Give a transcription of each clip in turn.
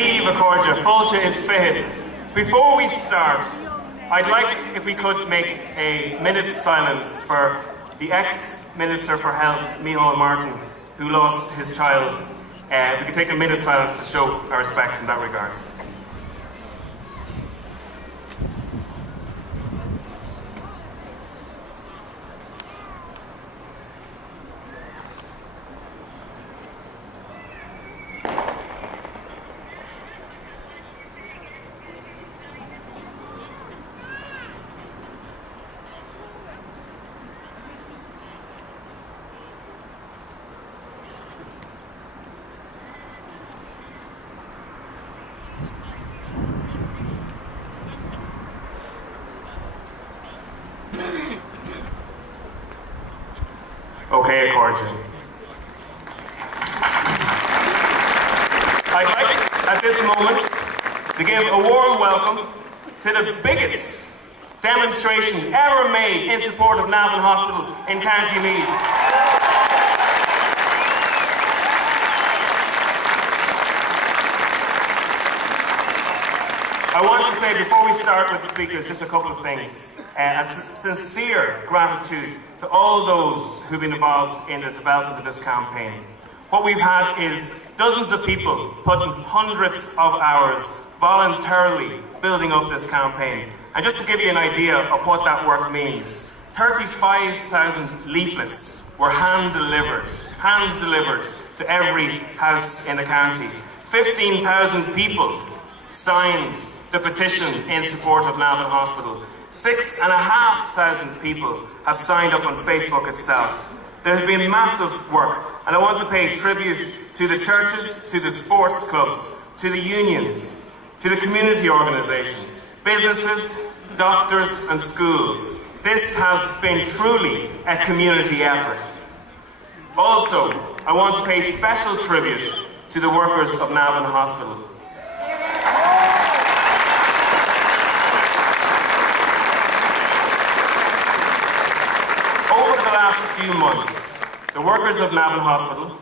Leave a cordia, Fulcha is fihid. Before we start, I'd like if we could make a minute's silence for the ex-Minister for Health, Micheál Martin, who lost his child. If we could take a minute's silence to show our respects in that regards. Okay, cordial. I'd like at this moment to give a warm welcome to the biggest demonstration ever made in support of Navan Hospital in County Meath. I want to say before we start with the speakers just a couple of things. A sincere gratitude to all those who've been involved in the development of this campaign. What we've had is dozens of people putting hundreds of hours voluntarily building up this campaign. And just to give you an idea of what that work means, 35,000 leaflets were hand-delivered to every house in the county. 15,000 people signed the petition in support of Navan Hospital. 6,500 people have signed up on Facebook itself. There has been massive work, and I want to pay tribute to the churches, to the sports clubs, to the unions, to the community organisations, businesses, doctors and schools. This has been truly a community effort. Also, I want to pay special tribute to the workers of Navan Hospital. Last few months, the workers of Navan Hospital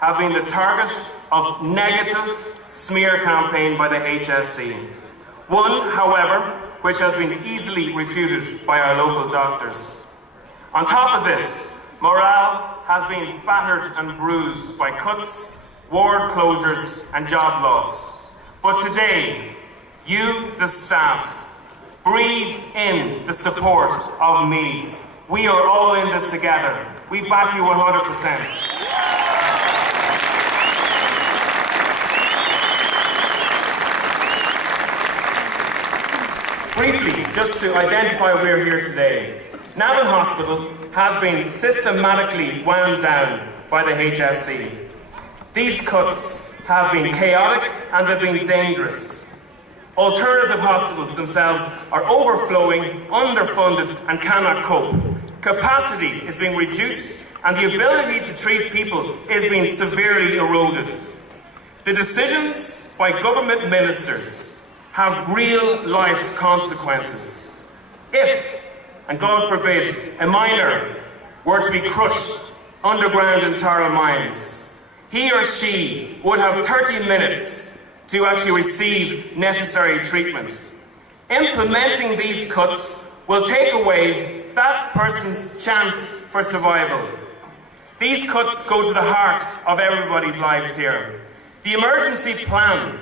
have been the target of negative smear campaign by the HSE. One, however, which has been easily refuted by our local doctors. On top of this, morale has been battered and bruised by cuts, ward closures and job loss. But today, you, the staff, breathe in the support of Meath. We are all in this together. We back you 100%. Briefly, just to identify why we're here today, Navan Hospital has been systematically wound down by the HSE. These cuts have been chaotic and they've been dangerous. Alternative hospitals themselves are overflowing, underfunded and cannot cope. Capacity is being reduced and the ability to treat people is being severely eroded. The decisions by government ministers have real-life consequences. If, and God forbid, a miner were to be crushed underground in Tara mines, he or she would have 30 minutes to actually receive necessary treatment. Implementing these cuts will take away that person's chance for survival. These cuts go to the heart of everybody's lives here. The emergency plan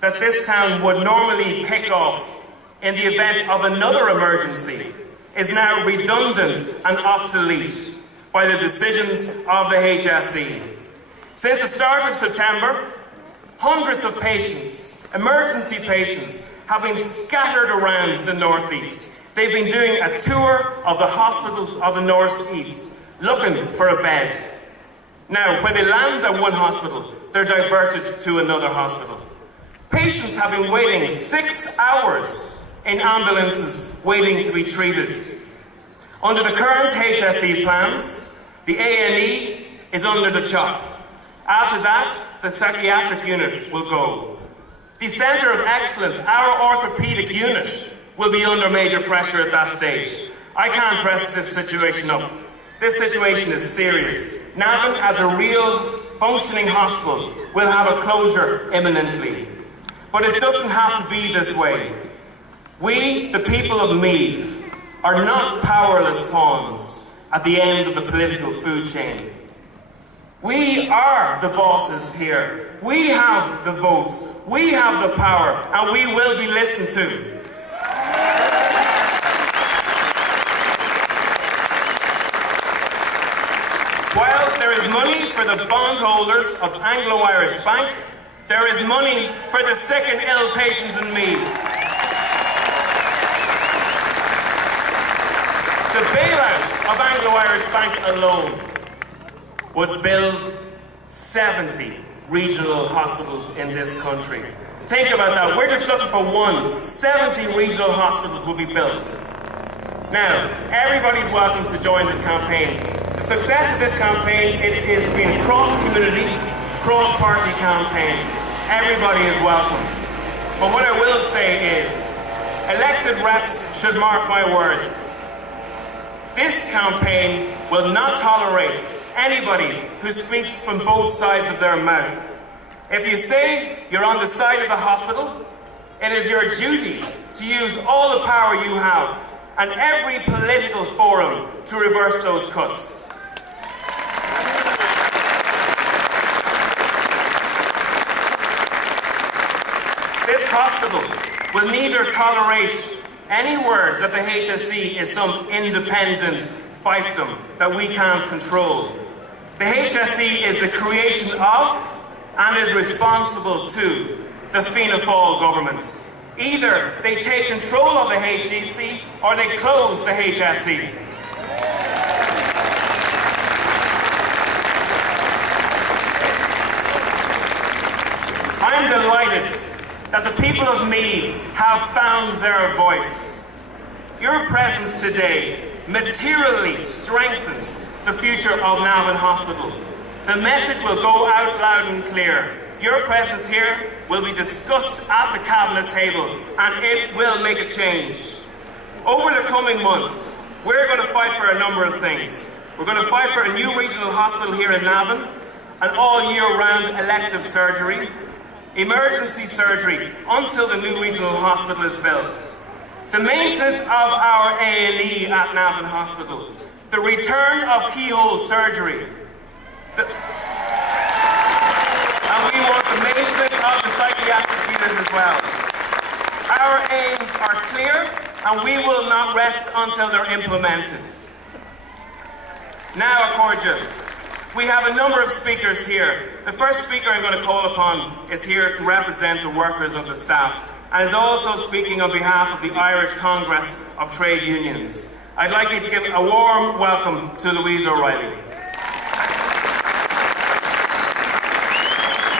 that this town would normally kick off in the event of another emergency is now redundant and obsolete by the decisions of the HSE. Since the start of September, hundreds of patients, emergency patients, have been scattered around the northeast. They've been doing a tour of the hospitals of the northeast, looking for a bed. Now, when they land at one hospital, they're diverted to another hospital. Patients have been waiting 6 hours in ambulances waiting to be treated. Under the current HSE plans, the A&E is under the chop. After that, the psychiatric unit will go. The Centre of Excellence, our orthopaedic unit, will be under major pressure at that stage. I can't dress this situation up. This situation is serious. Navan, as a real functioning hospital, will have a closure imminently. But it doesn't have to be this way. We, the people of Meath, are not powerless pawns at the end of the political food chain. We are the bosses here. We have the votes, we have the power, and we will be listened to. While there is money for the bondholders of Anglo-Irish Bank, there is money for the sick and ill patients in Meath. The bailout of Anglo-Irish Bank alone would build 70 regional hospitals in this country. Think about that. We're just looking for one. 70 regional hospitals will be built. Now, everybody's welcome to join the campaign. The success of this campaign, it is being a cross-community, cross-party campaign. Everybody is welcome. But what I will say is, elected reps should mark my words. This campaign will not tolerate anybody who speaks from both sides of their mouth. If you say you're on the side of the hospital, it is your duty to use all the power you have and every political forum to reverse those cuts. This hospital will neither tolerate any words that the HSE is some independent fiefdom that we can't control. The HSE is the creation of and is responsible to the Fianna Fáil government. Either they take control of the HSE or they close the HSE. I'm delighted that the people of Meath have found their voice. Your presence today materially strengthens the future of Navan Hospital. The message will go out loud and clear. Your presence here will be discussed at the cabinet table and it will make a change. Over the coming months, we're going to fight for a number of things. We're going to fight for a new regional hospital here in Navan, an all-year-round elective surgery, emergency surgery until the new regional hospital is built, the maintenance of our A&E at Navan Hospital, the return of keyhole surgery, and we want the maintenance of the psychiatric unit as well. Our aims are clear and we will not rest until they're implemented. Now, Accordia, we have a number of speakers here. The first speaker I'm going to call upon is here to represent the workers of the staff and is also speaking on behalf of the Irish Congress of Trade Unions. I'd like you to give a warm welcome to Louise O'Reilly.